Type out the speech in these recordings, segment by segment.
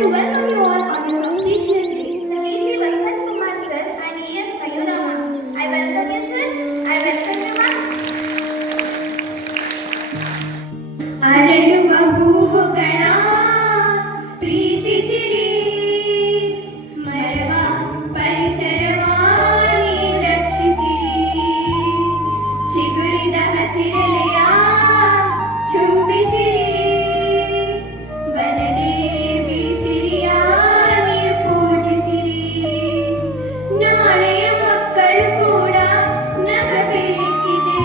to welcome you all on this auspicious day. VC Vasant Kumar sir and ES Mayurama. I welcome you sir. I welcome you ma'am. ಅರಳುವ ಹೂವುಗಳ ಪ್ರೀತಿಸಿರಿ, ಮರವ ಪರಿಸರವ ನೀವು ರಕ್ಷಿಸಿರಿ, ಚಿಗುರಿದ ಹಸಿರೆಲೆಯ ಚುಂಬಿಸಿರಿ, ವನದೇವಿ ಸಿರಿಯ ನೀವು ಪೂಜಿಸಿರಿ. ನಾಳೆಯ ಮಕ್ಕಳು ಕೂಡ ನಗಬೇಕಿದೆ,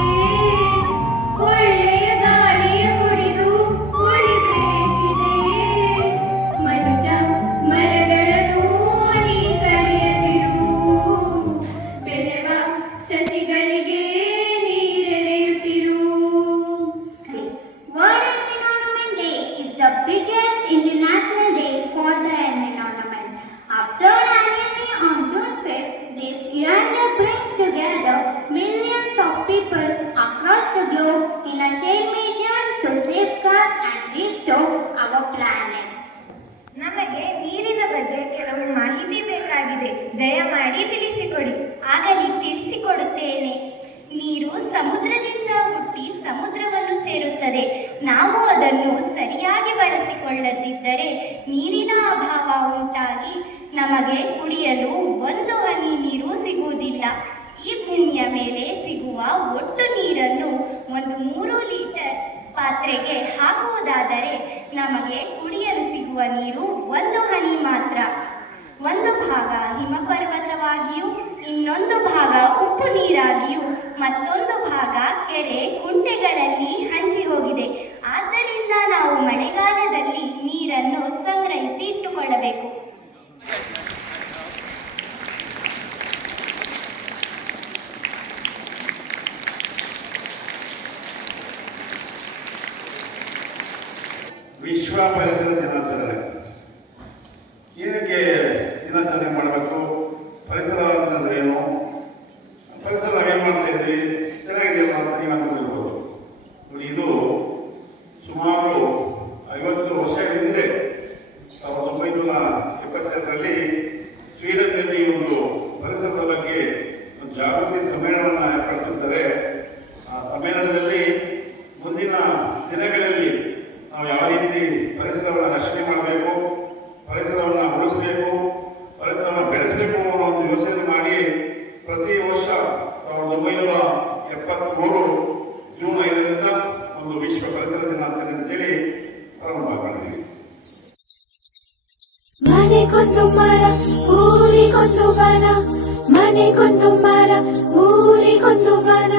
ಒಳ್ಳೆಯ ಗಾಳಿಯ ಕುಡಿದು ಉಳಿಬೇಕಿದೆ. ಮನುಜ ಮರಗಳನ್ನು ನೀ ಕಡಿಯದಿರು, ಬೆಳೆವ ಸಸಿಗಳಿಗೆ ನೀರೆರೆಯುತ್ತಿರು. World Environment Day is the biggest international day for the environment. Observed annually on June 5th, this event brings together millions of people across the globe in a shared mission to safeguard and restore our planet. ನಮಗೆ ನೀರಿನ ಬಗ್ಗೆ ಕೆಲವು ಮಾಹಿತಿ ಬೇಕಾಗಿದೆ. ದಯಮಾಡಿ ತಿಳಿಸಿಕೊಡಿ. ಆಗಲಿ, ತಿಳಿಸಿಕೊಡುತ್ತೇನೆ. ನೀರು ಸಮುದ್ರದಿಂದ ಹುಟ್ಟಿ ಸಮುದ್ರವನ್ನು ಸೇರುತ್ತದೆ. ನಾವು ಅದನ್ನು ಸರಿಯಾಗಿ ಬಳಸಿಕೊಳ್ಳದಿದ್ದರೆ ನೀರಿನ ಅಭಾವ ಉಂಟಾಗಿ ನಮಗೆ ಕುಡಿಯಲು ಒಂದು ಹನಿ ನೀರು ಸಿಗುವುದಿಲ್ಲ. ಈ ಭೂಮಿಯ ಮೇಲೆ ಸಿಗುವ ಒಟ್ಟು ನೀರನ್ನು ಒಂದು 3 ಲೀಟರ್ ಪಾತ್ರೆಗೆ ಹಾಕುವುದಾದರೆ ನಮಗೆ ಕುಡಿಯಲು ಸಿಗುವ ನೀರು 1 ಹನಿ ಮಾತ್ರ. ಒಂದು ಭಾಗ ಹಿಮಪರ್ವತವಾಗಿಯೂ ಇನ್ನೊಂದು ಭಾಗ ಉಪ್ಪು ನೀರಾಗಿಯೂ ಮತ್ತೊಂದು ಭಾಗ ಕೆರೆ ಕುಂಟೆಗಳಲ್ಲಿ ಹಂಚಿ ಹೋಗಿದೆ. ಆದ್ದರಿಂದ ನಾವು ಮಳೆಗಾಲದಲ್ಲಿ ನೀರನ್ನು ಸಂಗ್ರಹಿಸಿ ಇಟ್ಟುಕೊಳ್ಳಬೇಕು. ವಿಶ್ವ ಪರಿಸರ ದಿನಾಚರಣೆ ಏನಕ್ಕೆ ದಿನಾಚರಣೆ ಮಾಡಬೇಕು? ಪರಿಸರ ಅಂತಂದ್ರೆ ಏನು? ಪರಿಸರ ನಾವೇನು ಮಾಡ್ತಾ ಇದ್ವಿ, ಚೆನ್ನಾಗಿದೆಯಲ್ಲ ಅಂತ ನೀವು ಅನ್ಕೊಂಡಿರ್ಬೋದು. ಇದು ಸುಮಾರು 50 ವರ್ಷಗಳ ಹಿಂದೆ 1972ರಲ್ಲಿ ಸ್ವೀಡನ್ನಲ್ಲಿ ಒಂದು ಪರಿಸರದ ಬಗ್ಗೆ ಜಾಗೃತಿ ಸಮ್ಮೇಳನವನ್ನು ಏರ್ಪಡಿಸಿರ್ತಾರೆ. ಆ ಸಮ್ಮೇಳನದಲ್ಲಿ ಮುಂದಿನ ದಿನಗಳಲ್ಲಿ ನಾವು ಯಾವ ರೀತಿ ಪರಿಸರವನ್ನು ರಕ್ಷಣೆ ಮಾಡಬೇಕು, ಪರಿಸರವನ್ನು ಉಳಿಸಬೇಕು, ಪರಿಸರವನ್ನು ಬೆಳೆಸಬೇಕು ಅನ್ನೋ ಒಂದು ಯೋಚನೆ ಮಾಡಿ ಪ್ರತಿ ವರ್ಷ 1973 ಜೂನ್ 5ರಿಂದ ಒಂದು ವಿಶ್ವ ಪರಿಸರ ದಿನಾಚರಣೆ ಅಂತೇಳಿ ಪ್ರಾರಂಭ ಮಾಡಿದ್ದೀವಿ. ಮನೆಗೊಂದು ಮರ ಊರಿಗೊಂದು ವನ, ಮನೆಗೊಂದು ಮರ ಊರಿಗೊಂದು ವನ.